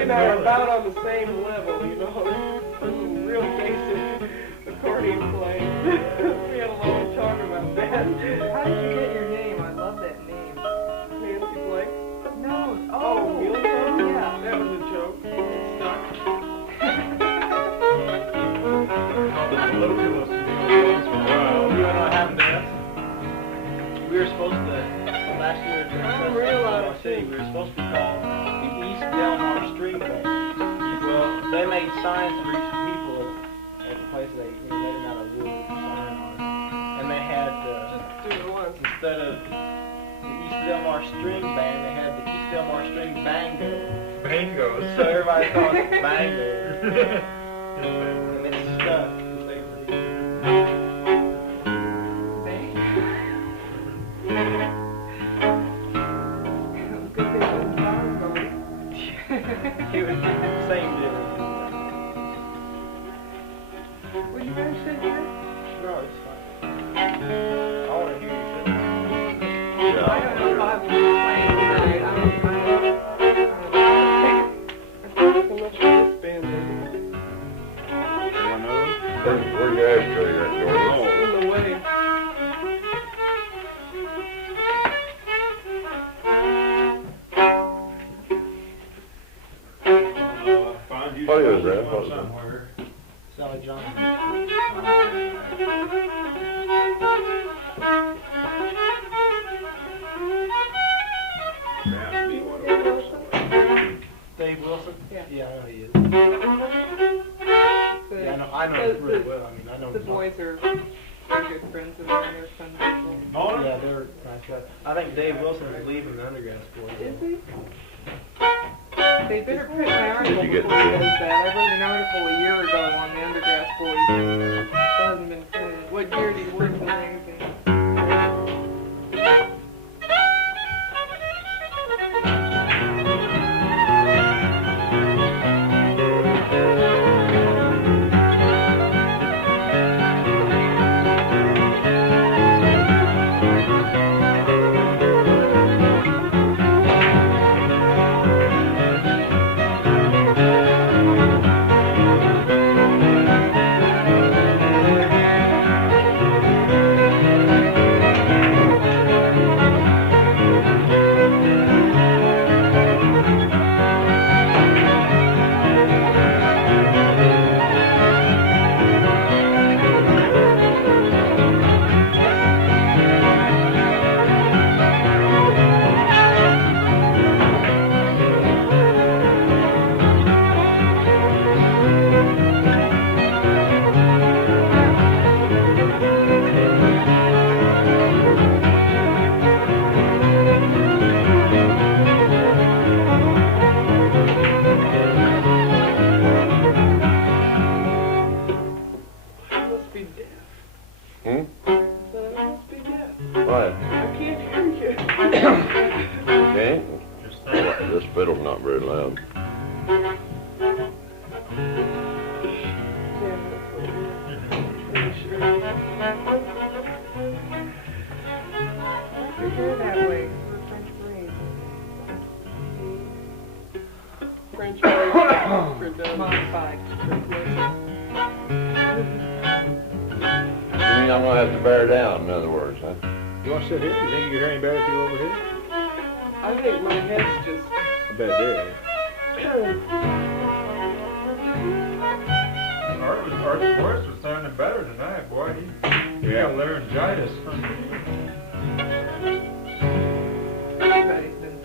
and I are about on the same level, you know. Some real basic accordion playing. We had a long talk about that. How did you get your name? I love that name. Nancy Blake? No. Oh, Mealtime? Yeah. That was a joke. It stuck. You know what happened to us? We were supposed to, last year at the City, we were supposed to be called the East Delmar String Band. Well, they made signs for each people at the place they made them out of wood with a sign on it. And they had, Just do it once. instead of the East Delmar String Band, they had the East Delmar String Bango. Bangos. So everybody thought it was Bango. And it stuck. It was the same difference. Would you finish it here? No, it's fine. I want to hear you finish. I don't know if I'm playing tonight. I'm So much for this band, baby. Where's your ashtray at, George? It's in the way. What is that? What is that? Somewhere. Sally Johnson. Dave Wilson? Yeah. Yeah, I know he is. The, Yeah, I know him really well. I mean, I know the him. boys are very good friends of mine. Their sons as well. Yeah, they're nice guys. I think Dave Wilson is leaving the undergrad school. Is he? They better print my article Did you get before he the- does that. I wrote an article a year ago on the undergrad boys. It hasn't been printed. What year did you work in the magazine? What? I can't hear you. Okay. This fiddle's not very loud. Your hair that way. We're French braids. French fries for done. Modified. You mean I'm gonna have to bear down, in other words, huh? You want to sit here? You think you can hear any better if you over here? I think my head's just... I bet it is. Art's voice was sounding better tonight, boy. He got laryngitis. Everybody's been...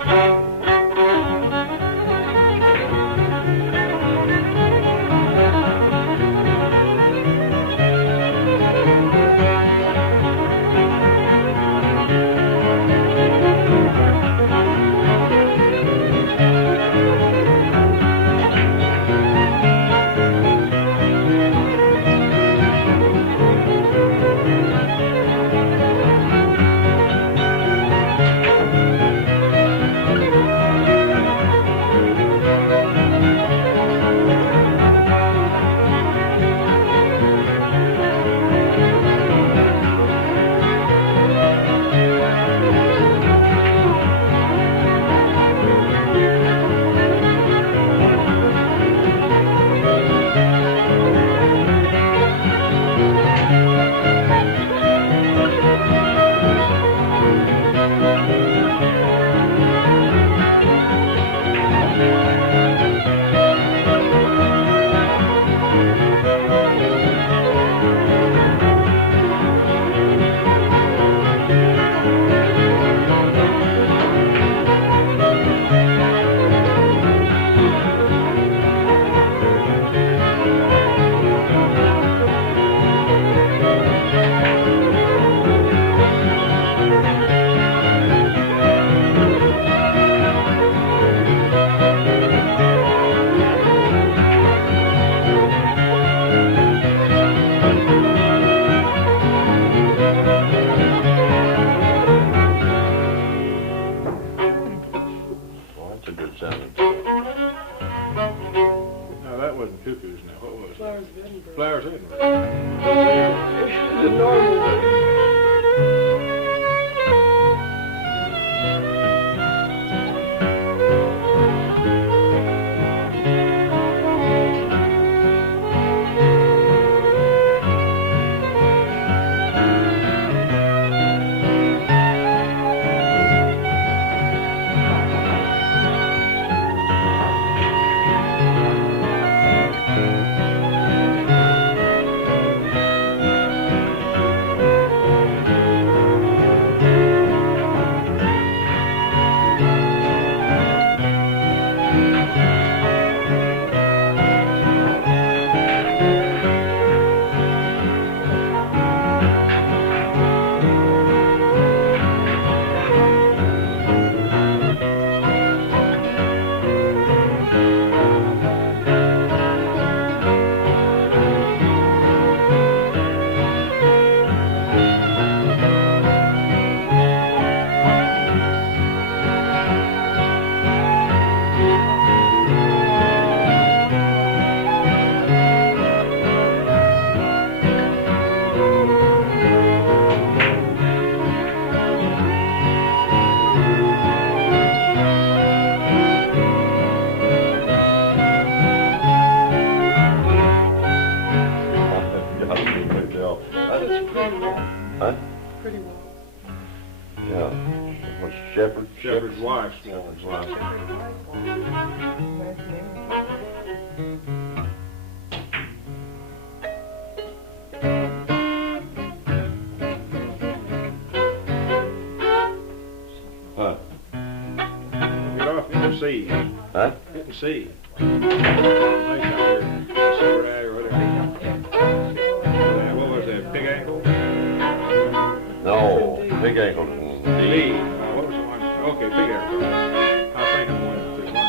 Huh? Pretty well. Yeah. What's Shepherd? Shepherd's wife. Shepherd's wife. Huh? Get off in C. Huh? Get in C. Nice out here. Silver Eye or whatever. What was that? Big Ankle? No, Big Ankle. D. What was the one? Okay, Big Ankle. I think I'm one through one.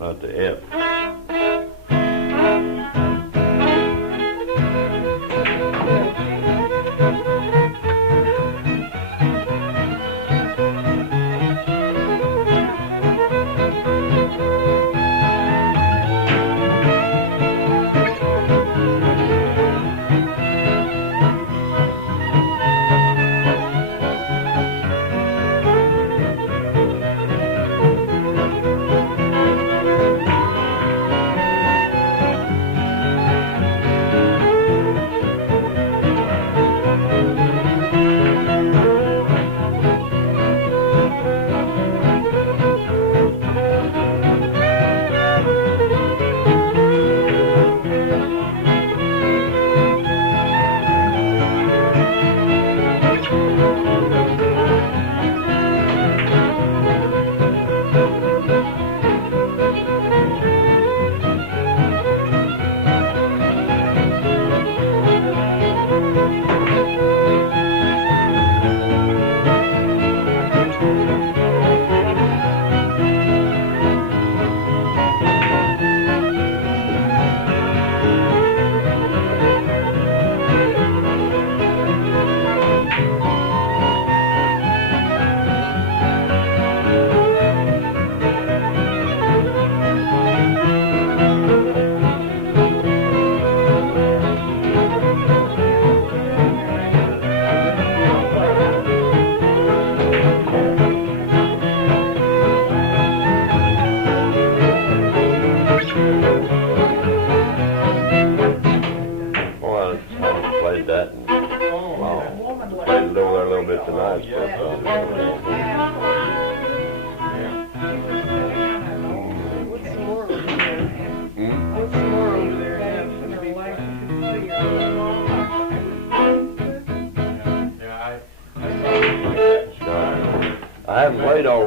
Not the F.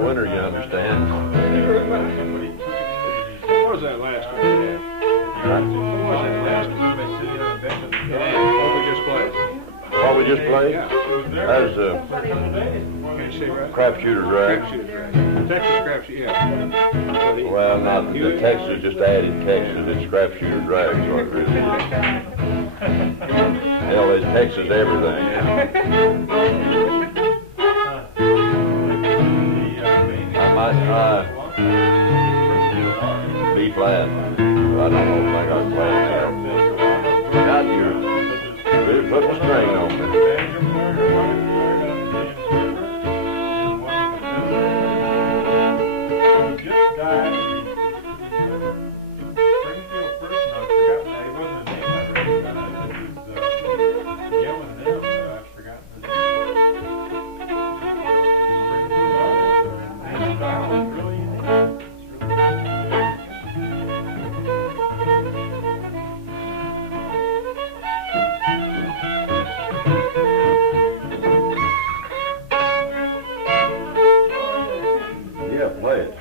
winter, you understand. What was that last one? What was that last one? What we just played? What we just played? Yeah. That was Can't say right. Crapshooter drag. Crapshooter drag. Texas crapshooter, yeah. Well, not the Texas, just added Texas. It's Crapshooter drag, so it really is. Hell, it's Texas everything. I might try B flat. I don't know if I got playing there. Got yours. Really put the string on me. Yeah, play it.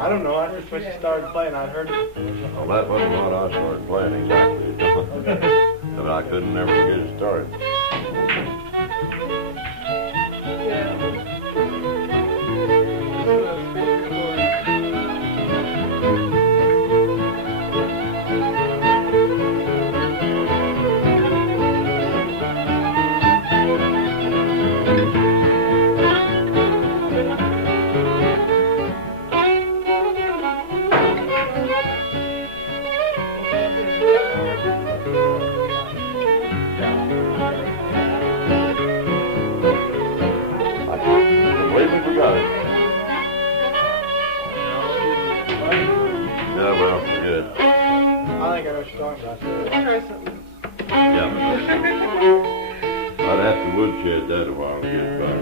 I don't know. I just when she started playing, I heard it. Well, that wasn't what I started playing exactly. But I couldn't never get it started. I'd have to woodshed that a while to get it back.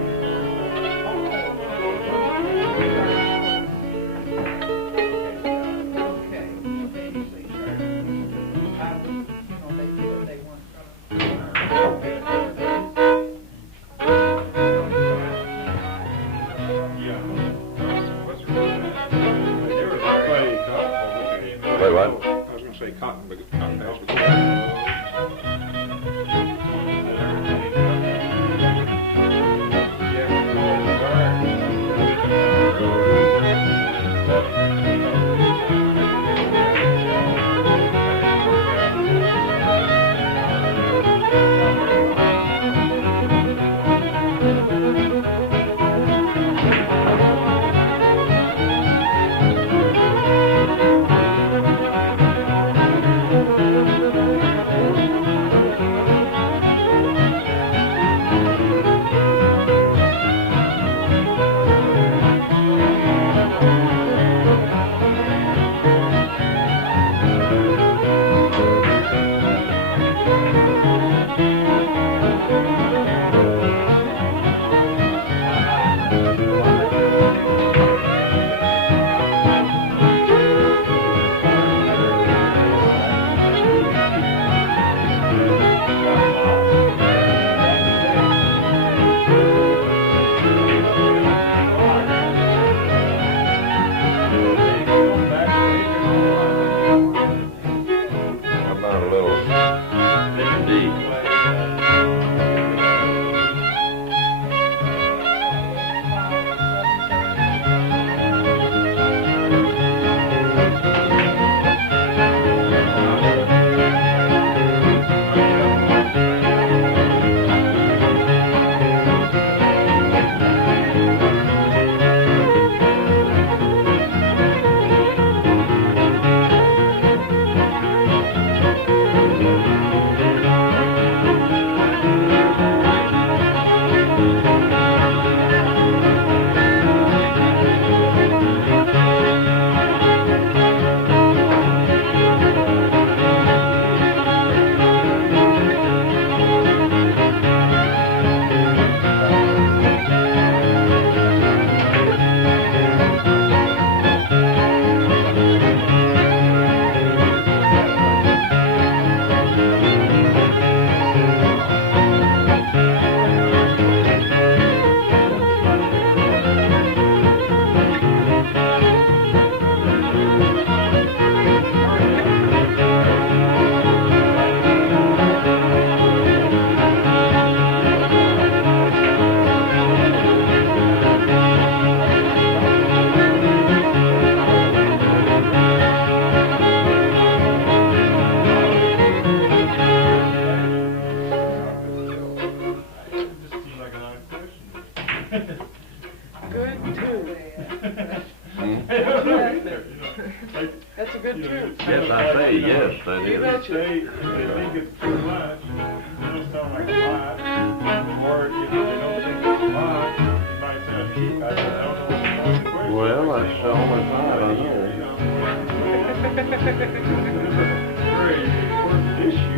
Wait, what? I was going to say cotton, but cotton patch. good tune. Yes, I say yes, that You is. betcha. They think it's too much, it'll sound like a lot. Or if they don't think it's a lot, it might sound cheap. I don't know what the question Well, that's the only thing I know. Very important issue.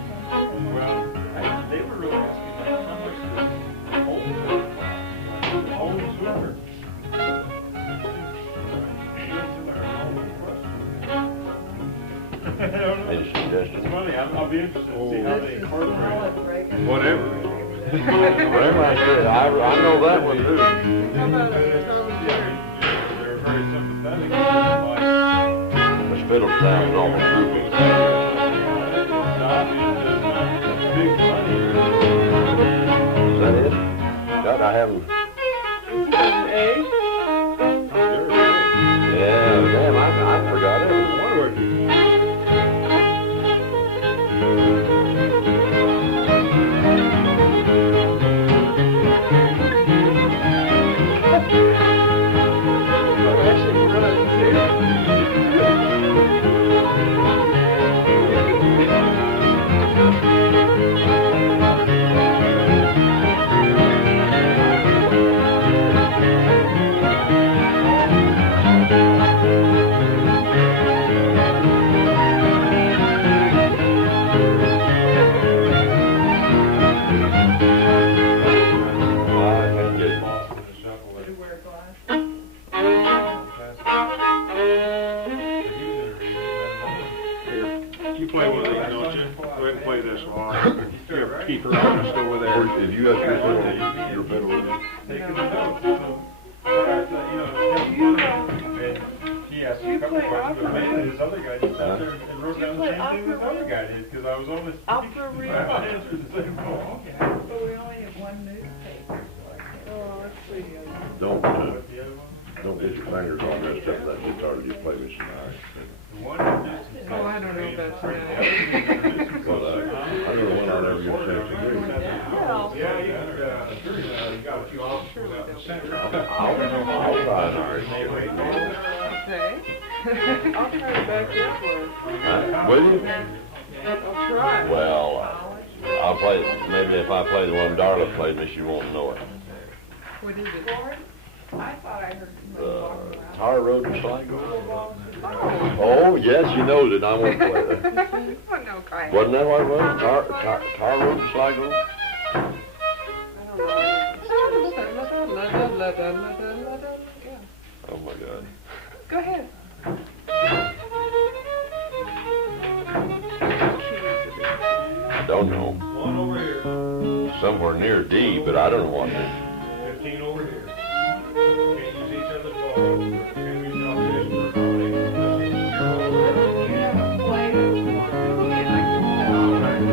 Well, they were really asking like how much the Holt swimmer. Any suggestions? It's funny, I'll be interested to see how they incorporate it. Whatever. Whatever I said, I know that one too. How about Yeah, they're very sympathetic. Like, This fiddle sounds almost droopy. big money. Is that it? God, I haven't. A? Yeah, damn, I forgot everything. You play with it, don't you? Go ahead and play this one. You're a keeper artist over there. Did you have your fiddle with you? Taking the notes. He asked me a couple questions, but mainly this other guy just sat there and wrote down the same thing this other guy did, because I was always Opera thinking, real. I answered the same question. But we only have one newspaper, so I can't. Oh, let's see. Don't, But the other one? don't get your fingers all messed up with that guitar till you play with some ice. The one that just. Oh, I don't know about that. Well, I don't know when I'll ever get a chance to do it. Well, Yeah, you got a few officers out in the center. I'll try an ice. okay. I'll try to back this one. Will you? I'll try. Well, I'll play, maybe if I play the one Darla played me, she won't know it. What is it? I thought I heard somebody walking around. Tar Road to Sligo? Oh, yes, she knows it, I won't play that. Oh, no, Kai. Wasn't that what it was? Tar Road to Sligo? I don't know. Oh, my God. Go ahead. I don't know. One over here, Somewhere near D, but I don't know what it is. 15 over here. Can't use each other's balls. Can't use your fish for accommodation. You haven't played it before, and I can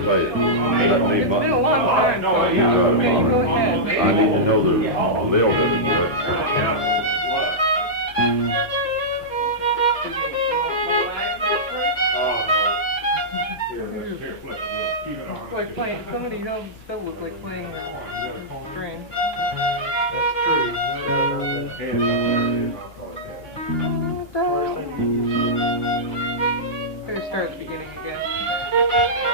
It's been a long time. No, yeah. Go ahead. I need to know the bill that it is. It's like playing, somebody else still looks like playing a string. That's true. Better start at the beginning again.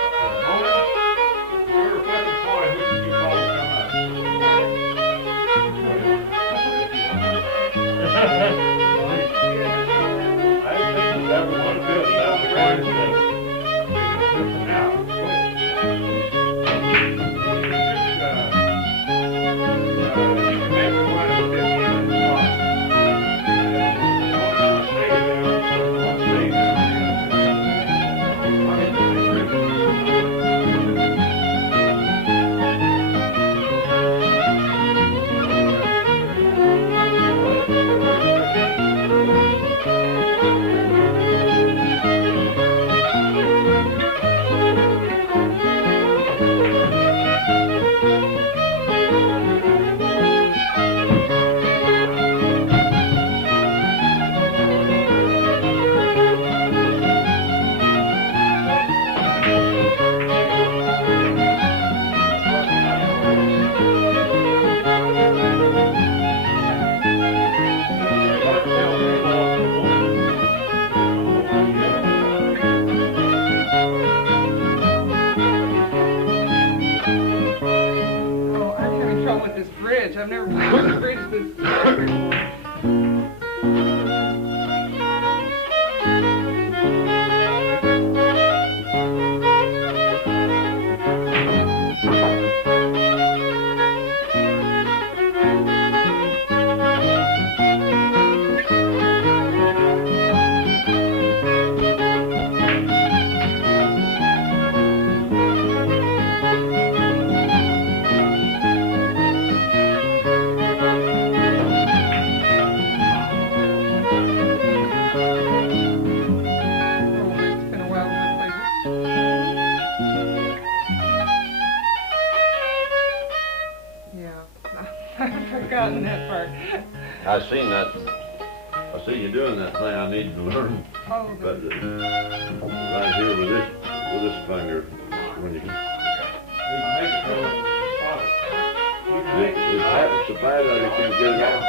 I seen that. I see you doing that thing I need to learn. Oh, But right here with this finger, when you You can make it go spot it. You can make it happens so bad that you can't get it off.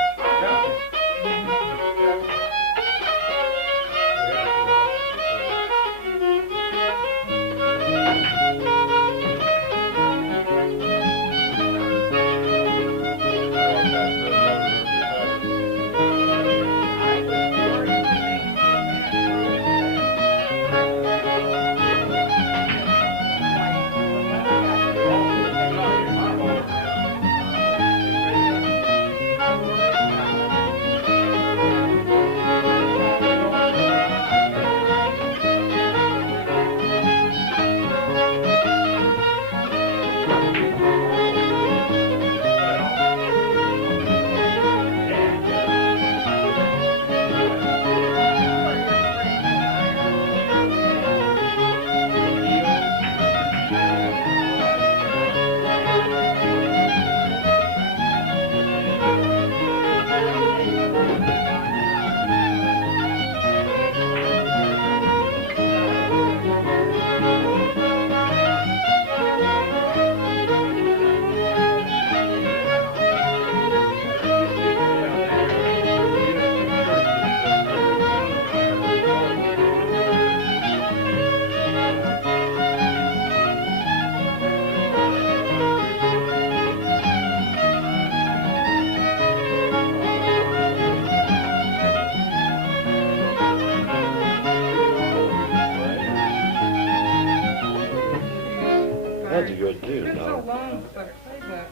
That's a good tune, It's so though. long since I've played that.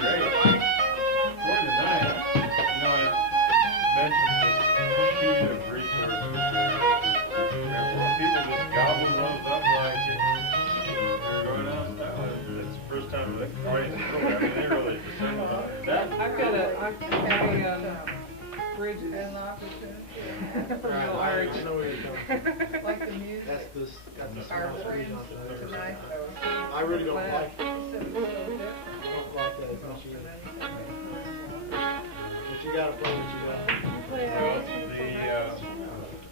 great. For tonight, I mentioned this sheet of resources. And people just gobble those up like they're going on. It's the first time that audience program. They really descended on that. I've got a bridges. And opportunity. Real arch. Like the music. That's this, got this Our small friends trees on there. tonight, though. I really don't like it. He said it was so different. I don't like that as much either. But you gotta play what you got. Well,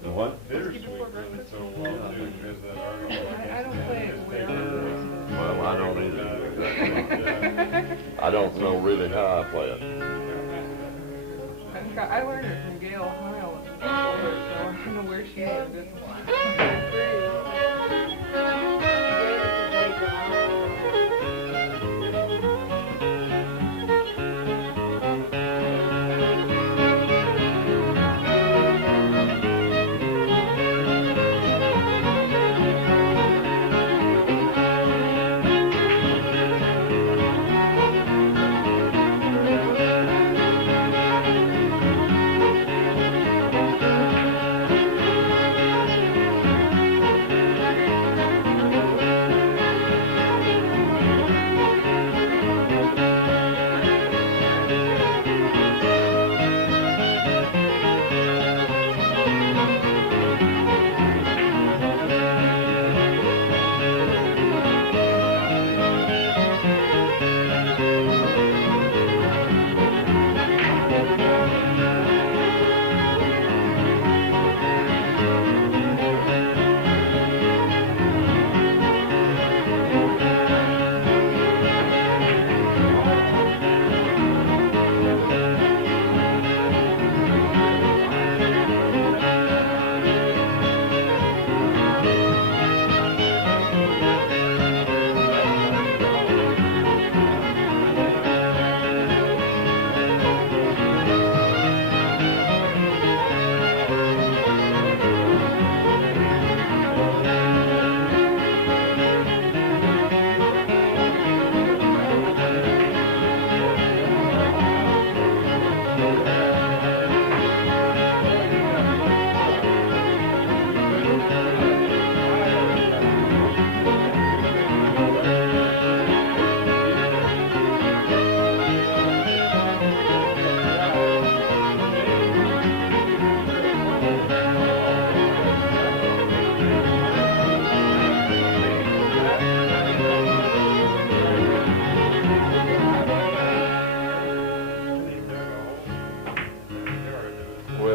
The what? bittersweet really so well too, because that article. I don't play it well. Well, I don't either. I don't know really how I play it. I learned it from Gail Heil, so I don't know where she learned it.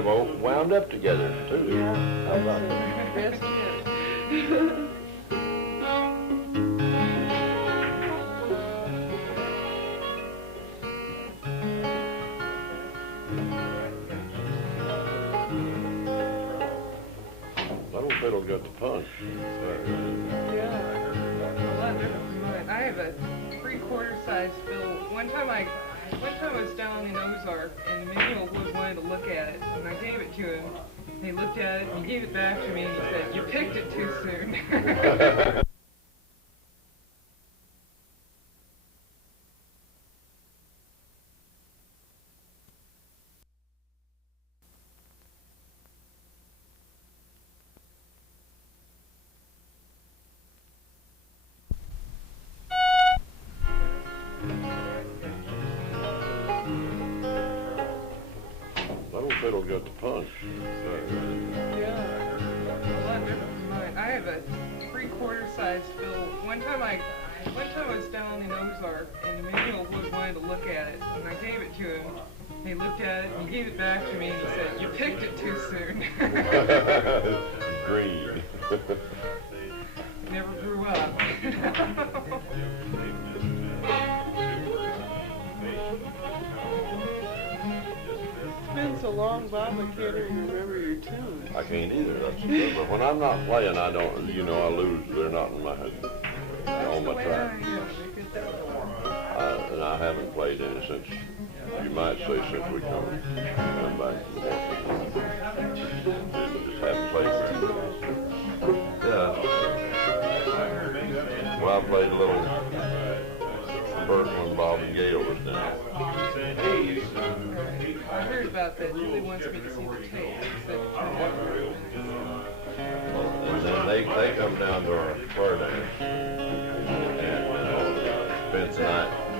wound up together, too. Yeah, How about that's that? it. Best yet. Little Fiddle got the punch. Yeah. A lot different from mine. I have a 3/4 size fiddle. One time I was down in Ozarks and Emmanuel Wood wanted to look at it, and I gave it to him. And he looked at it and he gave it back to me and he said, "You picked it too soon." Little Fiddle got the punch. Yeah. A lot different from mine. I have a 3/4 size fiddle. One time I was down in Ozarks and Emmanuel Wood wanted to look at it, and I gave it to him. And he looked at it and he gave it back to me and he said, "You picked it too soon." Green. Never grew up. It's been so long, Bob, I can't even remember your tunes. I can't either. That's the thing. But when I'm not playing, I don't, I lose. They're not in my head. On my track. And I haven't played any since, you might say, since we come back. Just haven't played very much. Yeah. Well, I played a little Bergey when Bob and Gail was down. I heard about that. Julie wants me to see the tape. She said it turned out really nice. And then they come down to our square dance and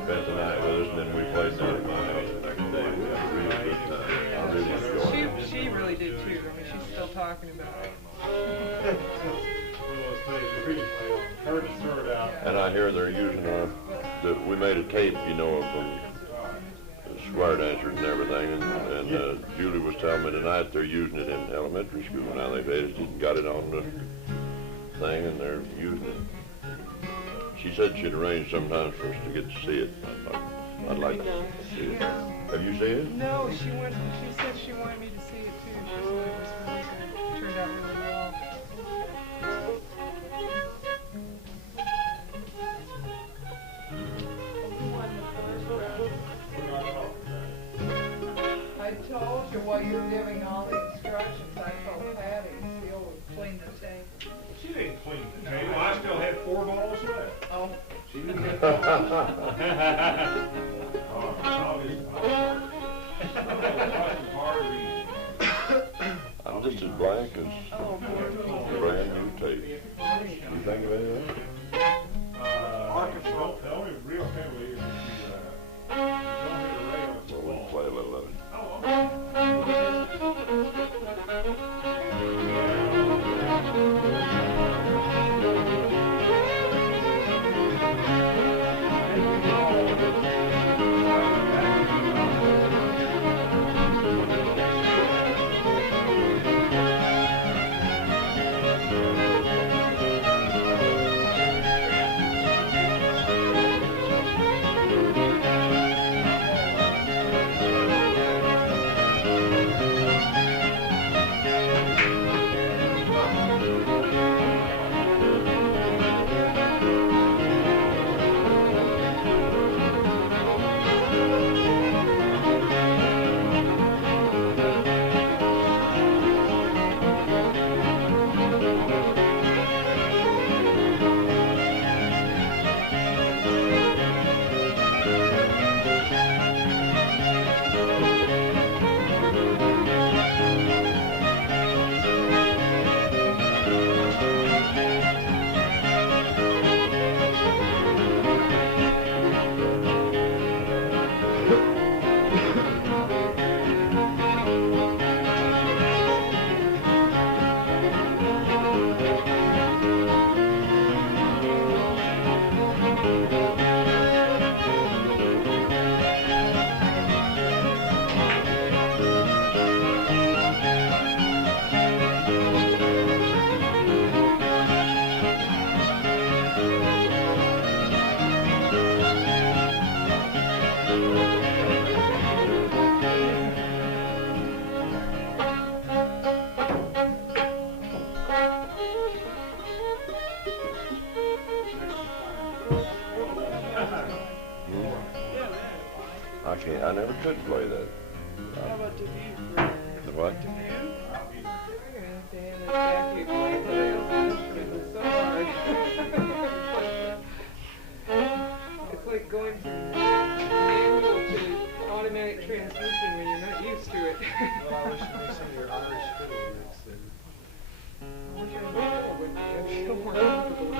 spent the night with us, and then we played down at my house the next day. We had a really good time. I really enjoyed it. She really did too. I mean, she's still talking about it. And I hear they're using we made a tape, of them square dancers and everything, and Julie was telling me tonight they're using it in elementary school now. They've edited and got it on the thing, and they're using it. She said she'd arrange sometimes for us to get to see it. I'd like to see it. Have you seen it? No, she said she wanted me to see it too. She said it was really good. It turned out really well. I told you while you were giving all the instructions, I told Patty, Steele would clean the tank. She didn't clean the table. I still had 4 balls left. Oh. She didn't. I'm just as blank as a brand new tape. You think of anything? Arkansas, the only real heavily is you don't hit a rail, it's a Well, we can wall. play a little of it. could play that. How about the view? The what? The view? It's like going from manual to automatic transmission when you're not used to it. Well, I wish you'd make some of your Irish fiddle lyrics then. I wish I had a fiddle with me. I'd feel more comfortable with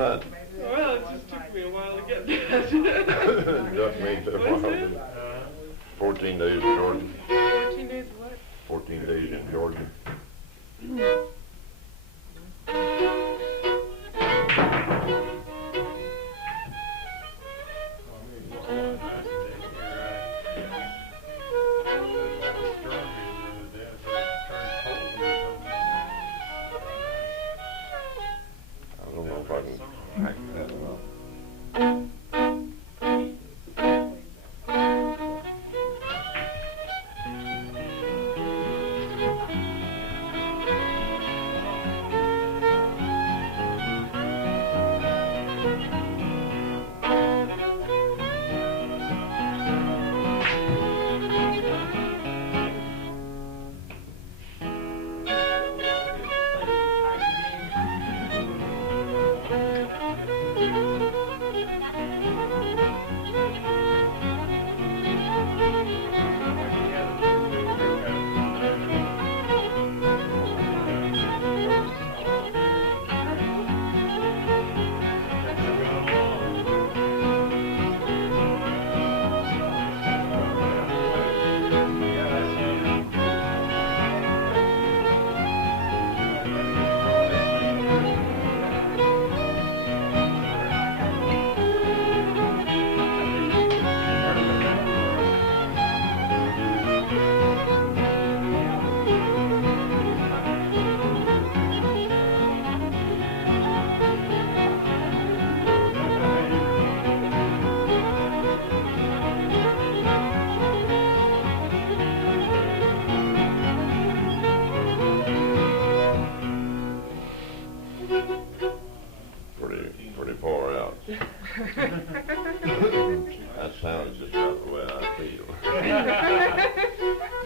Right. Well, it just took me a while to get that. Just me too. What's it? 14 days in Georgia. 14 days of what? 14 days in Georgia. I don't know if I can hack that up. Pretty far out. That sounds just about the way I feel.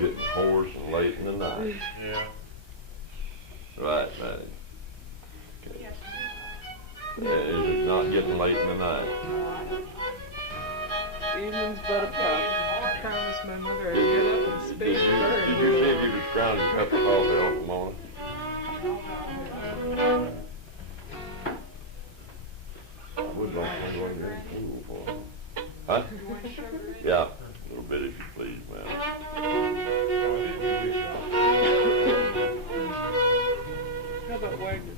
Getting hoarse and late in the night. Yeah. Right, Maddie. Okay. Yeah, is it not getting late in the night? Evening's but a pup. I promised my mother I'd get up and Did space you her. see if you could scrounge a cup of coffee off the morning? I would like to go in here and cool for him. Huh? Yeah, a little bit if you please, ma'am. How about Wagner?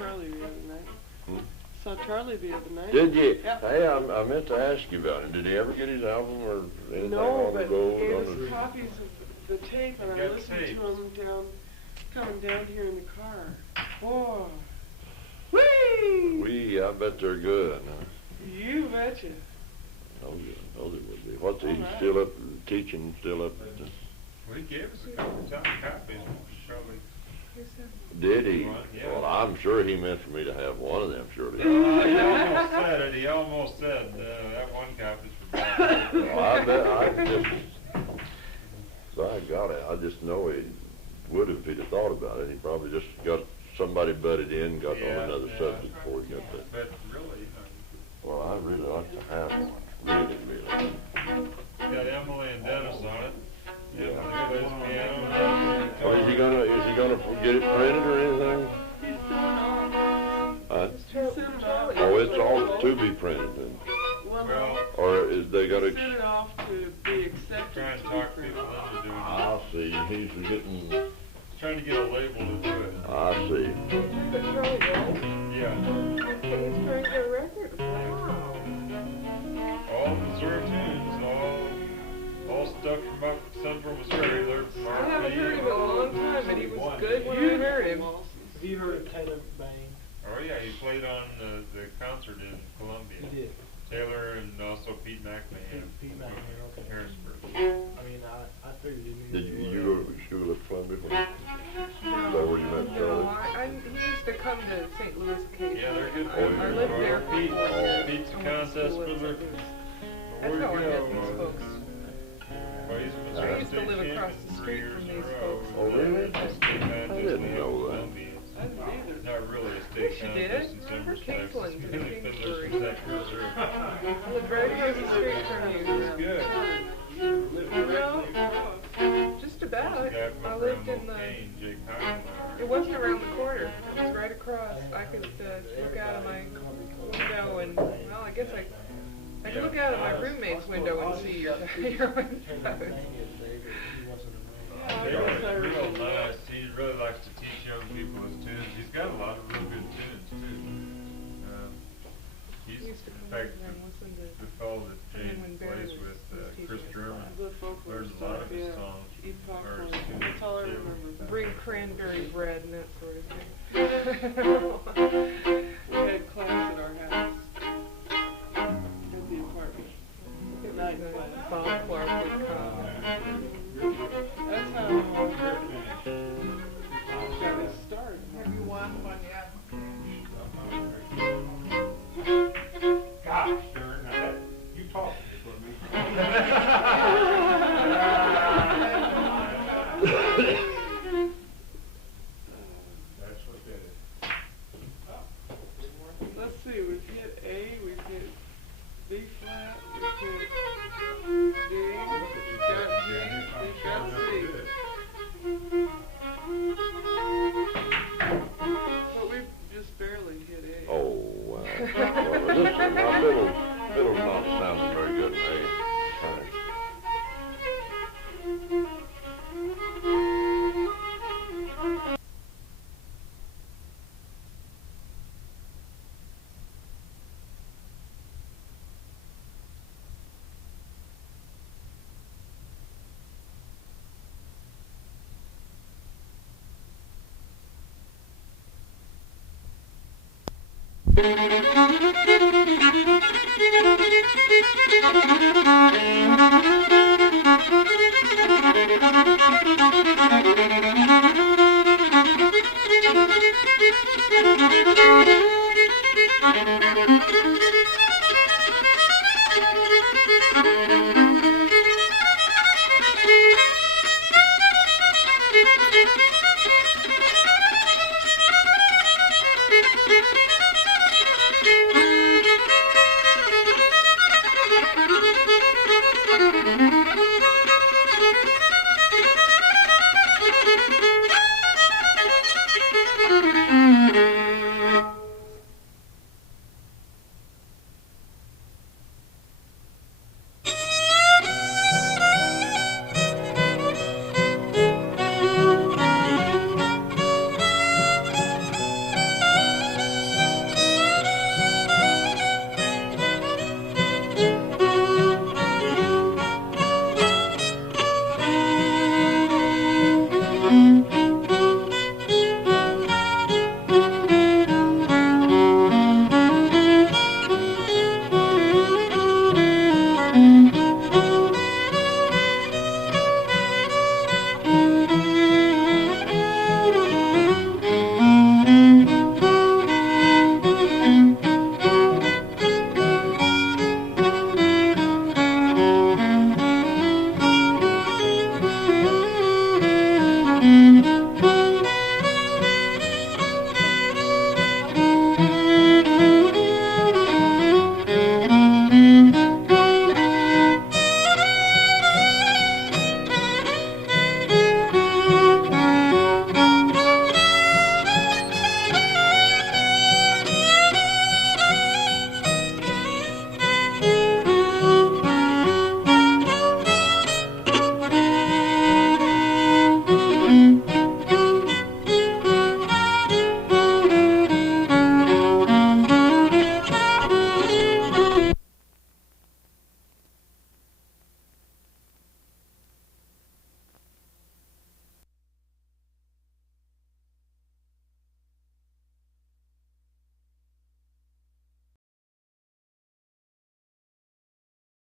Charlie the other night. Hmm? Saw Charlie the other night. Did you? Yep. Hey, I meant to ask you about him. Did he ever get his album or anything No, on the but go? he gave on us the- copies of the tape, and I Got listened to tapes. him coming down here in the car. Boy. Whee! I bet they're good. Huh? You betcha. Oh, yeah, those it would be. What's he All right. still up teaching? Still up? Well, he gave us a couple of copies, probably. Did he? Yeah. Well, I'm sure he meant for me to have one of them. Surely. He almost said it. He almost said that one copy's for Bob. Well, I bet I just. By golly, I just know he would have if he'd have thought about it. He probably just got somebody butted in, got on another subject before he got that. But really, Well, I really like to have one. Really. got Emily and Dennis on it. Yeah. He plays piano. Well, is he gonna get it printed or anything? He's doing all Huh? He sent it off. Oh, it's all to be printed then. Well, Or is they he gotta? sent it off to be accepted. trying to be talk printed. people into doing it. I see. He's getting. Trying to get a label to do it. I see. But Charlie Gold, Yeah. he's trying to get a record. Wow. All Missouri tunes, all stuff from up central Missouri. They're from I haven't heard him in a long time, but he was good when I heard him. Have you heard of Taylor Bain? Oh yeah, he played on the concert in Columbia. He did. Taylor and also Pete McMahon. Pete McMahon, okay. Harrisburg. I mean, I figured you knew. Did who you he go was. to school at Columbia? Is that No, where you met no, Charlie? he used to come to St. Louis occasionally. Yeah, they're good I players. lived there for Pete, 4 years. Pete's a I went to contest school in fiddler. St. Louis. Before That's you how I met go, these folks. well, he's a I Missouri used to state live across champion the for street 3 years from in a these row. folks. Oh, really? State contest I didn't in know that. Columbia. I didn't either. Not really a state Yes, you did. contest in Remember some respects. Kingsland It's in mainly fiddlers from Kingsbury. Central Missouri. I lived right across the street from you. It's good. No, just about. There's a guy from I up lived around in the. Kane, Jake Hockenauer. It wasn't around the corner. It was right across. I could look out of my window and, well, I guess I could look out of my roommate's window and see your Taylor windows. Bain is David. He wasn't around. Taylor's real nice. He really likes to teach young people his tunes. He's got a lot of real good tunes too. He's, He used to in come fact, over and listen to. the fellow that James when plays Bergey with, was Chris teaching. German, The folklore learns a lot stuff, of his yeah. songs. Eat popcorn. Or his tunes, That's all I too. remember. Bring cranberry bread and that sort of thing. We had class at our house. At the apartment. Good night class. Bob Clark would come. That's how I got it started. Have you won one yet? Gosh, darn, now that, you talk for me. That's what that is. Let's see, we've hit A, we've hit B flat, we've hit D, we've got G, we've got C. But we've just barely hit A. Oh, wow. Well, listen, my fiddle's not sounding very good, eh? Thank you.